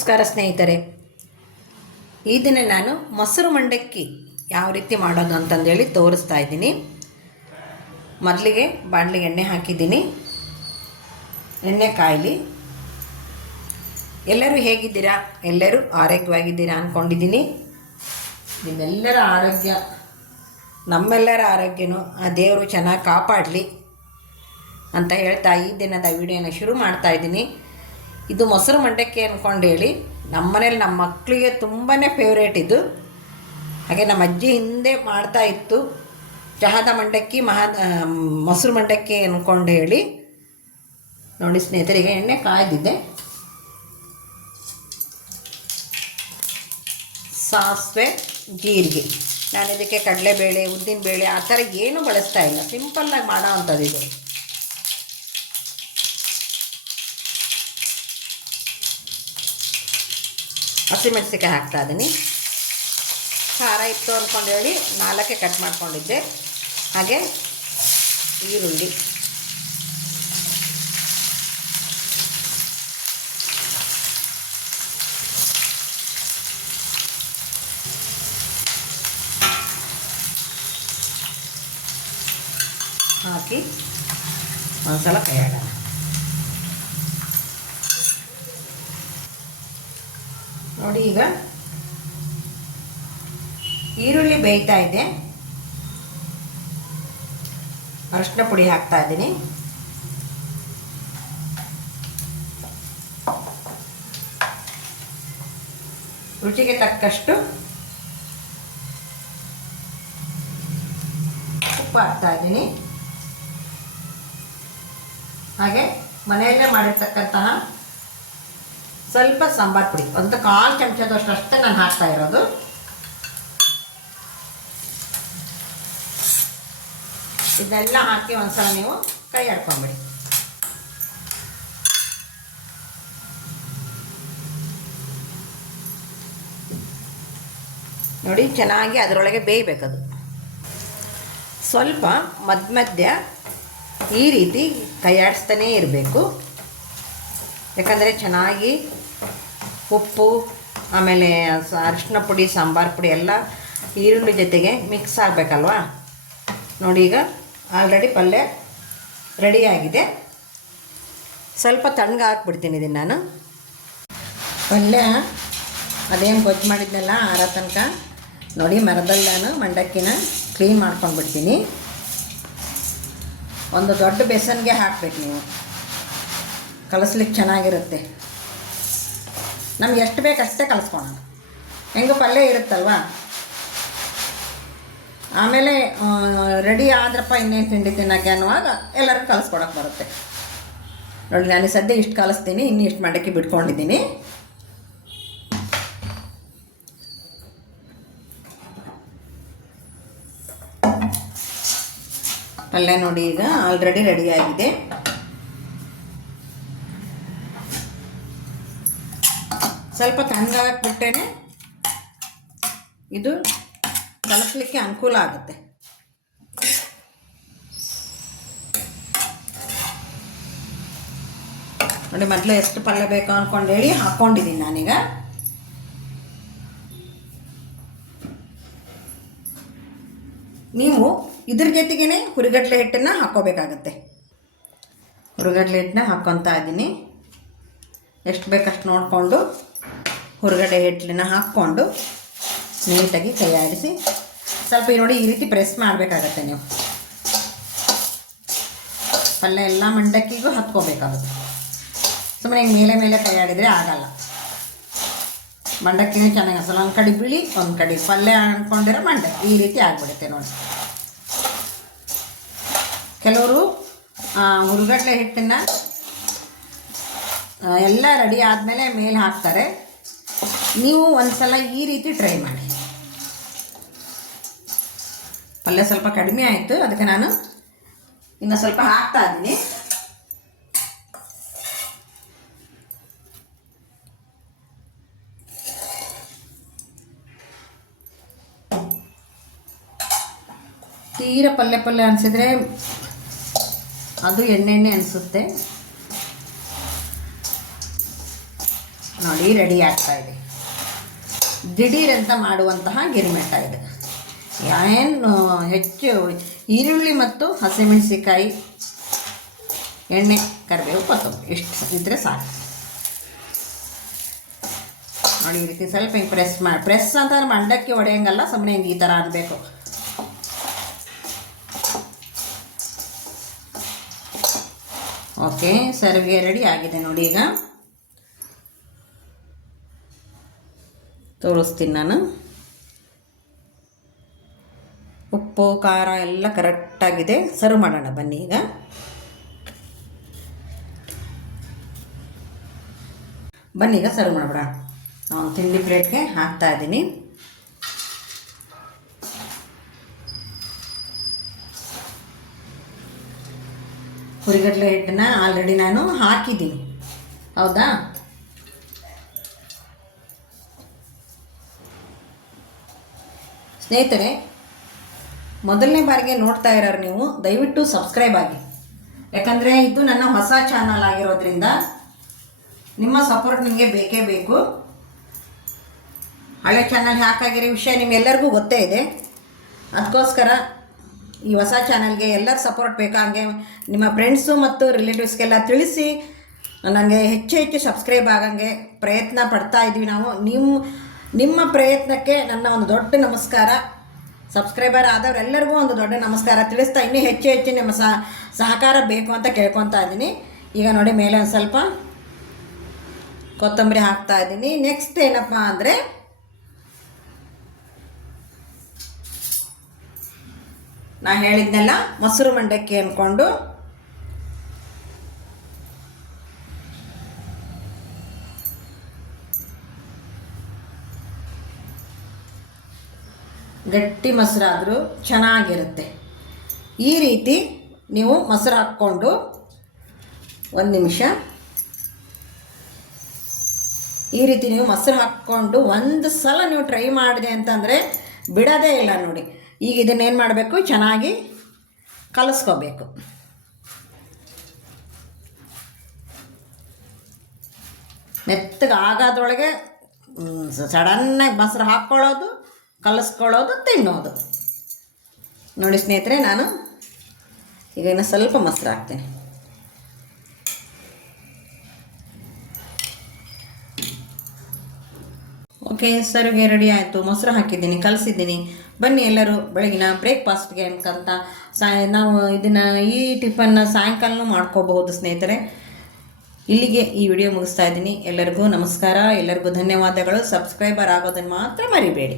ನಮಸ್ಕಾರ ಸ್ನೇಹಿತರೆ. ಈ ದಿನ ನಾನು ಮೊಸರು ಮಂಡಕ್ಕಿ ಯಾವ ರೀತಿ ಮಾಡೋದು ಅಂತಂದೇಳಿ ತೋರಿಸ್ತಾ ಇದ್ದೀನಿ. ಮೊದಲಿಗೆ ಬಾಣಲಿಗೆ ಎಣ್ಣೆ ಹಾಕಿದ್ದೀನಿ. ಎಣ್ಣೆ ಕಾಯಲಿ. ಎಲ್ಲರೂ ಹೇಗಿದ್ದೀರಾ? ಎಲ್ಲರೂ ಆರೋಗ್ಯವಾಗಿದ್ದೀರಾ ಅಂದ್ಕೊಂಡಿದ್ದೀನಿ ನಿಮ್ಮೆಲ್ಲರ ಆರೋಗ್ಯ, ನಮ್ಮೆಲ್ಲರ ಆರೋಗ್ಯನೂ ಆ ದೇವರು ಚೆನ್ನಾಗಿ ಕಾಪಾಡಲಿ ಅಂತ ಹೇಳ್ತಾ ಈ ದಿನದ ವಿಡಿಯೋನ ಶುರು ಮಾಡ್ತಾ ಇದ್ದೀನಿ. ಇದು ಮೊಸರು ಮಂಡಕ್ಕಿ ಅಂದ್ಕೊಂಡು ಹೇಳಿ ನಮ್ಮ ಮನೇಲಿ ನಮ್ಮ ಮಕ್ಕಳಿಗೆ ತುಂಬಾ ಫೇವ್ರೇಟ್ ಇದು. ಹಾಗೆ ನಮ್ಮ ಅಜ್ಜಿ ಹಿಂದೆ ಮಾಡ್ತಾ ಇತ್ತು. ಚಹಾದ ಮಂಡಕ್ಕಿ, ಮಹಾ ಮೊಸರು ಮಂಡಕ್ಕಿ ಅಂದ್ಕೊಂಡು ಹೇಳಿ. ನೋಡಿ ಸ್ನೇಹಿತರಿಗೆ ಎಣ್ಣೆ ಕಾಯ್ದಿದೆ. ಸಾಸಿವೆ, ಜೀರಿಗೆ. ನಾನು ಇದಕ್ಕೆ ಕಡಲೆಬೇಳೆ, ಉದ್ದಿನಬೇಳೆ, ಆ ಥರ ಏನೂ ಬಳಸ್ತಾ ಇಲ್ಲ. ಸಿಂಪಲ್ಲಾಗಿ ಮಾಡೋ ಅಂಥದ್ದು ಇದು ಹಸಿಮೆಣಸಿಕಾಯಿ ಹಾಕ್ತಾ ಇದ್ದೀನಿ ಖಾರ ಇತ್ತು ಅಂದ್ಕೊಂಡು ಹೇಳಿ ನಾಲ್ಕೇ ಕಟ್ ಮಾಡ್ಕೊಂಡಿದ್ದೆ. ಹಾಗೆ ಈರುಳ್ಳಿ. ಹಾಕಿ ಒಂದ್ಸಲ ಕೈ ಆಡೋಣ ನೋಡಿ ಈಗ. ಈರುಳ್ಳಿ ಬೇಯ್ತಾ ಇದೆ. ಅರಶಿನ ಪುಡಿ ಹಾಕ್ತಾ ಇದ್ದೀನಿ. ರುಚಿಗೆ ತಕ್ಕಷ್ಟು ಉಪ್ಪು ಹಾಕ್ತಾ ಇದ್ದೀನಿ. ಹಾಗೆ ಮನೆಯಲ್ಲೇ ಮಾಡಿರ್ತಕ್ಕಂತಹ ಸ್ವಲ್ಪ ಸಾಂಬಾರು ಪುಡಿ. ಒಂದು ಕಾಲು ಚಮಚದಷ್ಟು ಅಷ್ಟೇ ನಾನು ಹಾಕ್ತಾ ಇರೋದು. ಇದೆಲ್ಲ ಹಾಕಿ ಒಂದ್ಸಲ ನೀವು ಕೈ ಆಡ್ಕೊಂಬಿಡಿ. ನೋಡಿ, ಚೆನ್ನಾಗಿ ಅದರೊಳಗೆ ಬೇಯಬೇಕದು. ಸ್ವಲ್ಪ ಮಧ್ಯ ಮಧ್ಯ ಈ ರೀತಿ ಕೈಯಾಡಿಸ್ತಾನೇ ಇರಬೇಕು. ಯಾಕಂದರೆ ಚೆನ್ನಾಗಿ ಉಪ್ಪು, ಆಮೇಲೆ ಅರಿಶಿನ ಪುಡಿ, ಸಾಂಬಾರು ಪುಡಿ ಎಲ್ಲ ಈರುಳ್ಳಿ ಜೊತೆಗೆ ಮಿಕ್ಸ್ ಆಗಬೇಕಲ್ವಾ? ನೋಡಿ ಈಗ ಆಲ್ರೆಡಿ ಪಲ್ಯ ರೆಡಿಯಾಗಿದೆ ಸ್ವಲ್ಪ ತಣ್ಣಗೆ ಹಾಕ್ಬಿಡ್ತೀನಿ ಇದನ್ನು ನಾನು. ಪಲ್ಯ ಅದೇನು ಗೊಜ್ಜು ಮಾಡಿದ್ನಲ್ಲ ಆರ ತನಕ. ನೋಡಿ ಮರದಲ್ಲಿ ನಾನು ಮಂಡಕ್ಕಿನ ಕ್ಲೀನ್ ಮಾಡ್ಕೊಂಡು ಬಿಡ್ತೀನಿ ಒಂದು ದೊಡ್ಡ ಬೇಸನ್ಗೆ ಹಾಕ್ಬೇಕು ನೀವು. ಕಲಸ್ಲಿಕ್ಕೆ ಚೆನ್ನಾಗಿರುತ್ತೆ. ನಮ್ಗೆ ಎಷ್ಟು ಬೇಕು ಅಷ್ಟೇ ಕಲಿಸ್ಕೊಳೋಣ. ಹೆಂಗೆ ಪಲ್ಯ ಇರುತ್ತಲ್ವಾ? ಆಮೇಲೆ ರೆಡಿ ಆದ್ರಪ್ಪ ಇನ್ನೇನು ತಿಂಡಿ ತಿನ್ನೋಕ್ಕೆ ಅನ್ನುವಾಗ ಎಲ್ಲರಿಗೂ ಕಲಿಸ್ಕೊಡಕ್ಕೆ ಬರುತ್ತೆ. ನೋಡಿ ನಾನು ಸದ್ಯ ಇಷ್ಟು ಕಲಿಸ್ತೀನಿ, ಇನ್ನೂ ಇಷ್ಟು ಮಾಡೋಕ್ಕೆ ಬಿಟ್ಕೊಂಡಿದ್ದೀನಿ. ಪಲ್ಯ ನೋಡಿ ಈಗ ಆಲ್ರೆಡಿ ರೆಡಿ ಸ್ವಲ್ಪ ತಣ್ಣಗಾಕ್ಬಿಟ್ಟೇ ಇದು ಕಲಸಲಿಕ್ಕೆ ಅನುಕೂಲ ಆಗುತ್ತೆ. ನೋಡಿ, ಮೊದಲು ಎಷ್ಟು ಪಲ್ಯ ಬೇಕು ಅಂದ್ಕೊಂಡು ಹೇಳಿ ಹಾಕ್ಕೊಂಡಿದ್ದೀನಿ ನಾನೀಗ. ನೀವು ಇದ್ರ ಜೊತೆಗೇ ಹುರಿಗಡ್ಲೆ ಹಿಟ್ಟನ್ನು ಹಾಕ್ಕೋಬೇಕಾಗತ್ತೆ. ಹುರಿಗಡ್ಲೆ ಹಿಟ್ಟನ್ನ ಹಾಕ್ಕೊತಾ ಇದ್ದೀನಿ. ಎಷ್ಟು ಬೇಕಷ್ಟು ನೋಡಿಕೊಂಡು ಹುರುಗಡೆ ಹಿಟ್ಟನ್ನ ಹಾಕ್ಕೊಂಡು ನೀಟಾಗಿ ಆಡಿಸಿ ಸ್ವಲ್ಪ ನೋಡಿ ಈ ರೀತಿ ಪ್ರೆಸ್ ಮಾಡಬೇಕಾಗತ್ತೆ ನೀವು. ಪಲ್ಯ ಎಲ್ಲ ಮಂಡಕ್ಕಿಗೂ ಹತ್ಕೋಬೇಕಾಗುತ್ತೆ. ಸುಮ್ಮನೆ ಮೇಲೆ ಮೇಲೆ ಕೈಯಾಡಿದರೆ ಆಗಲ್ಲ. ಮಂಡಕ್ಕಿನೂ ಚೆನ್ನಾಗಿ ಅಸಲ ಒಂದು ಕಡೆ ಬಿಳಿ, ಒಂದು ಕಡೆ ಪಲ್ಯ ಅಂದ್ಕೊಂಡಿರೋ ಮಂಡಕ್ಕಿ. ಈ ರೀತಿ ಆಗಿಬಿಡುತ್ತೆ ನೋಡಿ. ಕೆಲವರು ಹುರುಗಡ್ಲೆ ಹಿಟ್ಟನ್ನು ಎಲ್ಲ ರೆಡಿ ಆದಮೇಲೆ ಮೇಲೆ ಹಾಕ್ತಾರೆ. ನೀವು ಒಂದು ಸಲ ಈ ರೀತಿ ಟ್ರೈ ಮಾಡಿ. ಪಲ್ಯ ಸ್ವಲ್ಪ ಕಡಿಮೆ ಆಯಿತು, ಅದಕ್ಕೆ ನಾನು ಇನ್ನು ಸ್ವಲ್ಪ ಹಾಕ್ತಾ ಇದ್ದೀನಿ. ತೀರ ಪಲ್ಯ ಪಲ್ಯ ಅನಿಸಿದ್ರೆ ಅದು ಎಣ್ಣೆಣ್ಣೆ ಎಣ್ಣೆ ಅನಿಸುತ್ತೆ. ನೋಡಿ ರೆಡಿ ಆಗ್ತಾ ಇದೆ. ದಿಢೀರ್ ಅಂತ ಮಾಡುವಂತಹ ಗಿರಿಮೆಟ ಇದೆ. ಏನು ಹೆಚ್ಚು ಈರುಳ್ಳಿ ಮತ್ತು ಹಸಿಮೆಣಸಿಕಾಯಿ ಎಣ್ಣೆ, ಕರಿಬೇವು, ಕೊತ್ತಂಬರಿ, ಇಷ್ಟು ಇದ್ದರೆ ಸಾಕು. ನೋಡಿ, ಈ ರೀತಿ ಸ್ವಲ್ಪ ಹಿಂಗೆ ಪ್ರೆಸ್ ಮಾಡಿ ಪ್ರೆಸ್ ಅಂತಂದ್ರೆ ಮಂಡಕ್ಕಿ ಒಡೆಯಂಗಲ್ಲ ಸುಮ್ಮನೆ ಹಿಂಗೆ ಈ ಥರ ಅನ್ನಬೇಕು ಓಕೆ ಸರ್ವಿಗೆ ರೆಡಿ ಆಗಿದೆ ನೋಡಿ ಈಗ. ತೋರಿಸ್ತೀನಿ ನಾನು. ಉಪ್ಪು, ಖಾರ ಎಲ್ಲ ಕರೆಕ್ಟಾಗಿದೆ ಸರ್ವ್ ಮಾಡೋಣ, ಬನ್ನಿ ಈಗ. ಬನ್ನಿ ಈಗ ಸರ್ವ್ ಮಾಡೋಣ ನಾನು ತಿಂಡಿ ಪ್ಲೇಟ್ಗೆ ಹಾಕ್ತಾ ಇದ್ದೀನಿ. ಹುರಿಗಡಲೆ ಹಿಟ್ಟನ್ನ ಆಲ್ರೆಡಿ ನಾನು ಹಾಕಿದ್ದೀನಿ. ಹೌದಾ? ಸ್ನೇಹಿತರೆ, ಮೊದಲನೇ ಬಾರಿಗೆ ನೋಡ್ತಾ ಇರೋರು ನೀವು, ದಯವಿಟ್ಟು ಸಬ್ಸ್ಕ್ರೈಬ್ ಆಗಿ. ಯಾಕಂದರೆ ಇದು ನನ್ನ ಹೊಸ ಚಾನಲ್ ಆಗಿರೋದ್ರಿಂದ ನಿಮ್ಮ ಸಪೋರ್ಟ್ ನಿಮಗೆ ಬೇಕೇ ಬೇಕು. ಹಳೆ ಚಾನಲ್ ಹಾಕಾಗಿರೋ ವಿಷಯ ನಿಮ್ಮೆಲ್ಲರಿಗೂ ಗೊತ್ತೇ ಇದೆ. ಅದಕ್ಕೋಸ್ಕರ ಈ ಹೊಸ ಚಾನಲ್ಗೆ ಎಲ್ಲರ ಸಪೋರ್ಟ್ ಬೇಕು ಹಾಗೆ ನಿಮ್ಮ ಫ್ರೆಂಡ್ಸು ಮತ್ತು ರಿಲೇಟಿವ್ಸ್ಗೆಲ್ಲ ತಿಳಿಸಿ ನನಗೆ ಹೆಚ್ಚು ಹೆಚ್ಚು ಸಬ್ಸ್ಕ್ರೈಬ್ ಆಗಂಗೆ ಪ್ರಯತ್ನ ಪಡ್ತಾ ಇದ್ದೀವಿ ನಾವು. ನಿಮ್ಮ ನಿಮ್ಮ ಪ್ರಯತ್ನಕ್ಕೆ ನನ್ನ ಒಂದು ದೊಡ್ಡ ನಮಸ್ಕಾರ. ಸಬ್ಸ್ಕ್ರೈಬರ್ ಆದವರೆಲ್ಲರಿಗೂ ಒಂದು ದೊಡ್ಡ ನಮಸ್ಕಾರ. ತಿಳಿಸ್ತಾ ಇನ್ನೂ ಹೆಚ್ಚು ಹೆಚ್ಚು ನಿಮ್ಮ ಸಹ, ಸಹಕಾರ ಬೇಕು ಅಂತ ಕೇಳ್ಕೊತಾ ಇದ್ದೀನಿ. ಈಗ ನೋಡಿ, ಮೇಲೆ ಒಂದು ಸ್ವಲ್ಪ ಕೊತ್ತಂಬರಿ ಹಾಕ್ತಾ ಇದ್ದೀನಿ. ನೆಕ್ಸ್ಟ್ ಏನಪ್ಪ ಅಂದರೆ, ನಾ ಹೇಳಿದ್ನೆಲ್ಲ, ಮೊಸರು ಮಂಡಕ್ಕಿ ಅಂದ್ಕೊಂಡು ಗಟ್ಟಿ ಮೊಸರಾದರೂ ಚೆನ್ನಾಗಿರುತ್ತೆ. ಈ ರೀತಿ ನೀವು ಮೊಸರು ಹಾಕ್ಕೊಂಡು ಒಂದು ನಿಮಿಷ. ಈ ರೀತಿ ನೀವು ಮೊಸರು ಹಾಕ್ಕೊಂಡು ಒಂದು ಸಲ ನೀವು ಟ್ರೈ ಮಾಡಿದೆ ಅಂತಂದರೆ ಬಿಡೋದೇ ಇಲ್ಲ ನೋಡಿ. ಈಗ ಇದನ್ನೇನು ಮಾಡಬೇಕು? ಚೆನ್ನಾಗಿ ಕಲಸ್ಕೋಬೇಕು. ಮೆತ್ತಗೆ ಆಗೋದ್ರೊಳಗೆ ಸಡನ್ನಾಗಿ ಮೊಸರು ಹಾಕ್ಕೊಳ್ಳೋದು ಕಲಿಸ್ಕೊಳ್ಳೋದು, ತಿನ್ನೋದು. ನೋಡಿ ಸ್ನೇಹಿತರೆ, ನಾನು ಈಗ ಇನ್ನು ಸ್ವಲ್ಪ ಮೊಸರು ಹಾಕ್ತೀನಿ. ಓಕೆ, ಸರ್ಗೆ ರೆಡಿ ಆಯಿತು. ಮೊಸರು ಹಾಕಿದ್ದೀನಿ, ಕಲಸಿದ್ದೀನಿ. ಬನ್ನಿ ಎಲ್ಲರೂ ಬೆಳಗಿನ ಬ್ರೇಕ್ಫಾಸ್ಟ್ಗೆ ಅನ್ಕಂತ ಸಾ, ನಾವು ಇದನ್ನು ಈ ಟಿಫನ್ನ ಸಾಯಂಕಾಲನೂ ಮಾಡ್ಕೋಬಹುದು ಸ್ನೇಹಿತರೆ. ಇಲ್ಲಿಗೆ ಈ ವಿಡಿಯೋ ಮುಗಿಸ್ತಾ ಇದ್ದೀನಿ. ಎಲ್ಲರಿಗೂ ನಮಸ್ಕಾರ. ಎಲ್ಲರಿಗೂ ಧನ್ಯವಾದಗಳು. ಸಬ್ಸ್ಕ್ರೈಬರ್ ಆಗೋದನ್ನು ಮಾತ್ರ ಮರಿಬೇಡಿ.